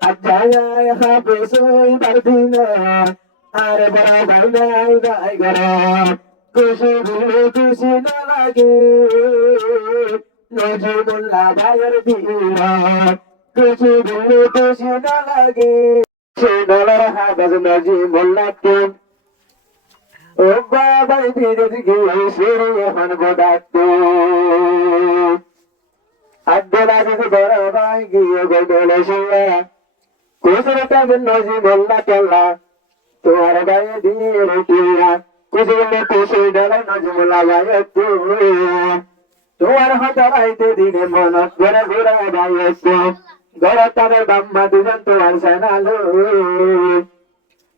আজায় হবে সইবার দিন আর বড় ভাই নাই নাই ঘরে খুশি হলে খুশি না লাগে নজরুল্লাহ ভাইয়ের দিন খুশি হলে খুশি না লাগে সে ডলার হাবাজ নজরুল্লাহকে ও বাবা ফিরে গিয়ে সেরে এখন গোদাতে আব্দুল আজিজ বড় ভাই গিয়ে গোদলে শুয়ে কুসুরটা নজি বললা কেল্লা তোমার গায়ে দিয়ে রুটিয়া কুসুরলে কুসুর ডালা নজমুলা গায়ে তোমার হাতে রাইতে দিনে মন ঘরে ঘুরে গাইছে ঘরে তাদের বাম্মা দুজন তোমার সেনালো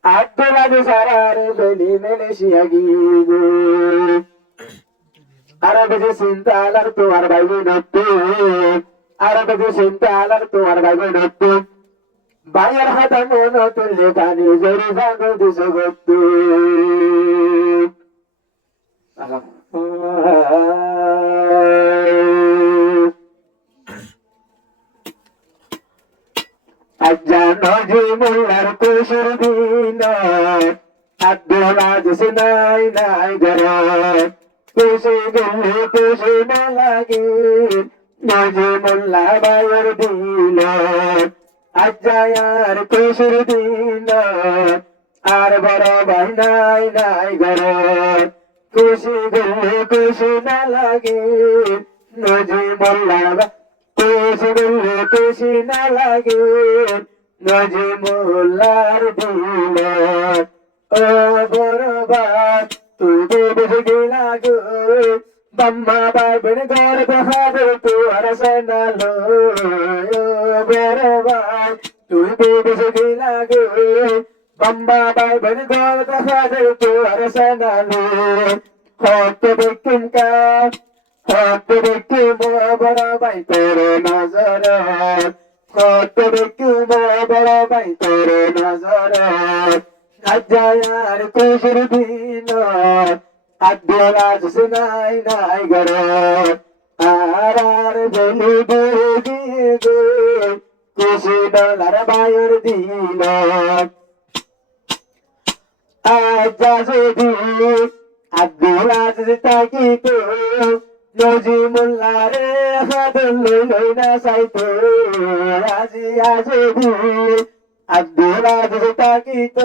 আব্দুল আজিজ সারারে বেলি মেলেশিয়া গিয়ে আরো বেশি চিন্তা আলার তোমার ভাই নত্তু আরো বেশি চিন্তা আলার তোমার ভাই নত্তু ভাইয়ের হাতে মন তুললে কানি জরি জাগো দিস গত্তু আজ্জা নজরুল্লাহর কুশর দিন আব্দুল আজিজ নাই নাই ঘরে খুশি গেলে খুশি না লাগে নজরুল্লাহ ভাইয়ের দিন আজ্জায়ার খুশির দিন আর বড় ভাই নাই নাই ঘরে খুশি গেলে খুশি না লাগে নজরুল্লাহ খুশি গেলে খুশি না লাগে নজরুল্লাহর দিন ও বড় ভাই তুই বেশি গেলা গো বাম্মা ভাই বোন ঘর বহাদুর তোর সেনালো বড় ভাই তুই বেশি গেলা গো বাম্মা ভাই বোন ঘর বহাদুর তোর সেনালো হত বিকিম কা হত বিকিম বড় ভাই তোর নজর হত বিকিম বড় ভাই তোর নজর আজায়ার খুশির দিন আব্দুল আজিজ নাই নাই ঘরে আর বলি গিয়ে গো খুশি ডলার ভাইয়ের দিন আজা যদি আব্দুল আজিজ তাকিত নজিমুল্লাহ রে হাদল লই না সাইতো আজি আজি আব্দুল আজিজ তাকিত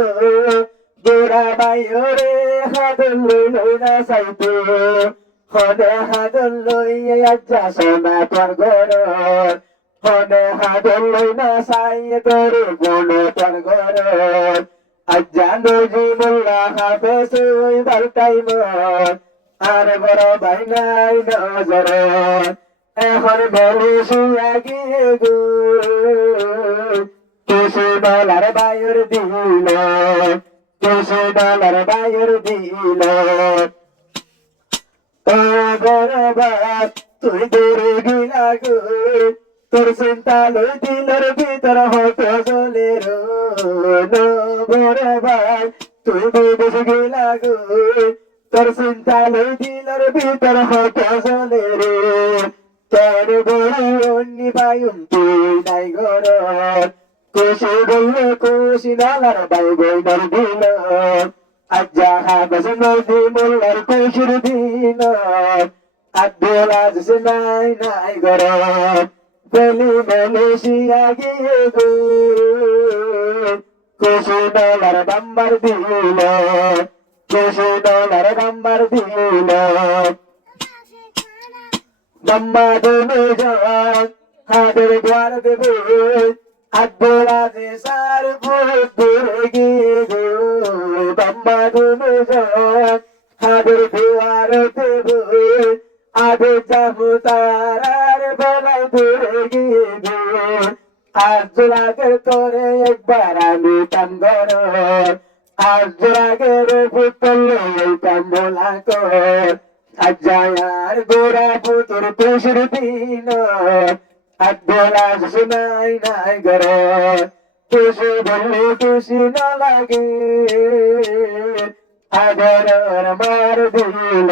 গোরা ভাইরে হাদল লই না সাইতো হনে হাদল লই আজ্জা সোনা তোর ঘর হনে হাদল লই না সাই তোর গুণ তোর ঘর আজ্জা নজিমুল্লাহ হাফেজ ওই বার টাইম আর বড় ভাই নাই নজর এখন বলি শুয়া গিয়ে গো খুশি ডলার ভাইয়ের দিল খুশি ডলার ভাইয়ের দিল ও বড় ভাই তুই দূরে গিলা গো তোর চিন্তা লই দিলের ভিতর হতো চলে রো বড় ভাই তুই বেশি গিলা গো তোর চিন্তা লই দিলের ভিতর হতো চলে রে তোর বড় অন্য বায়ুম তুই নাই ঘর খুশি বললে খুশি নালার ভাই বইনার দিল আজ্জা হাবাজ নজরুল্লাহর খুশির দিন আব্দুল আজিজ নাই নাই ঘরে বেলি মেলেশিয়া গিয়ে গো খুশি ডলার নাম্বার দিল খুশি ডলার নাম্বার দিল বাম্মা দুনে যান হাতের দ্বার দেবে আব্দুল আজিজ আর দূরে গিয়ে গো বাম্মা দুনে যান হাতের দুয়ার দেবে আগে যাবো তার বেলায় দূরে গিয়ে গো আজ আগের করে একবার আমি কাম কর আজ আগের পুতলে কাম বলা কর আজায়ার গোরা পুতুর খুশির দিন আব্দুল আজিজ নাই নাই ঘরে খুশি বললে খুশি না লাগে আদরের মার দিল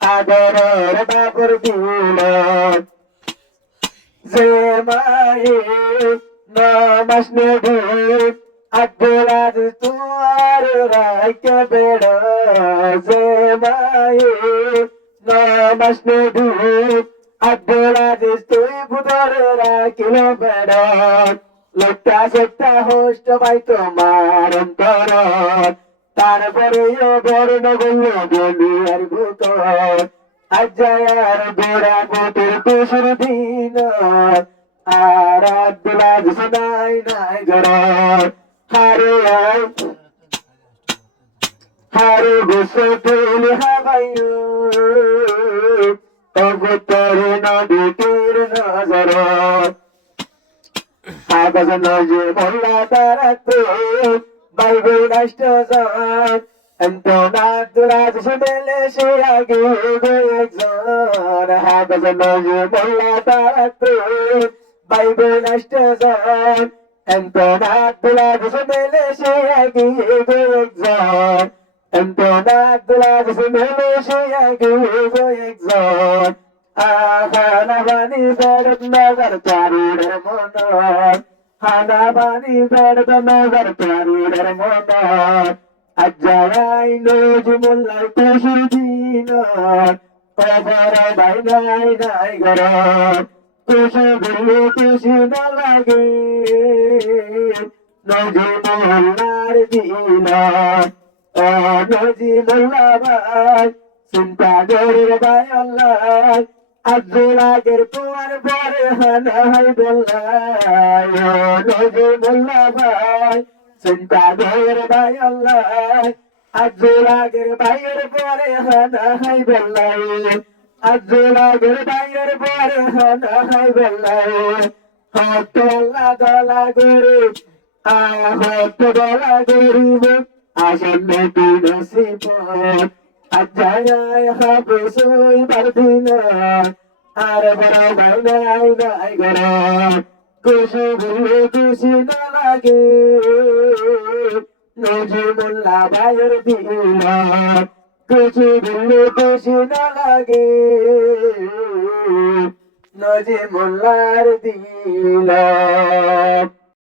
আদরের বাপর দিল যে মায়ে নমাস নদী আব্দুল আজিজ তোমার রাইকে বেড়া যে মায়ে নমাস নদী আব্দুল আজিজ তুই ভুতরে রাখিল বেড়া লোকটা সেটা হোস্ট পাই তোমার অন্তর তারপরে বর্ণ বলল বলি আর ভূতর আজায়ার গোড়া গোটের তুষুর দিন আর আব্দুল আজিজ নাই নাই গর হারে হারে গোসল হাবাইয়ু কবুতরে নদীর নজর কাগজ নজে মোল্লা তারাতে বাইবে নষ্ট জান আব্দুল আজিজ মেলে সে আগে একজন কাগজ নজে মোল্লা তারাতে বাইবে নষ্ট জান আব্দুল আজিজ মেলে সে আগে একজন আব্দুল আজিজ মেলে সে আগে একজন হানাবানি বেড়ত নজর চারিডের মন হানাবানি বেড়ত নজর চারিডের মন আজ্জাই নজি মোল্লাই তুষুর দিন খবর ভাই নাই নাই গর তুষু দিলে তুষি না লাগে নজি মোল্লার দিন নজি মোল্লা ভাই চিন্তা গরির ভাই আল্লাহ আব্দুল আগের তোমার পরে হানাই বেল্লাই নজি মোল্লা ভাই চিন্তা গরির ভাই আল্লাহ আব্দুল আগের ভাইয়ের পরে হানাই বেল্লাই আব্দুল আগের ভাইয়ের পরে হানাই বেল্লাই হত আল্লাহ দলা গরিব হত দলা গরিব আসেন নবী নসিব আজায় হাফিজুই বারদিনা আর বড় ভাই নাই নাই গর খুশি বললে খুশি না লাগে নজি মোল্লা ভাইয়ের দিলা খুশি বললে খুশি না লাগে নজি মোল্লার দিলা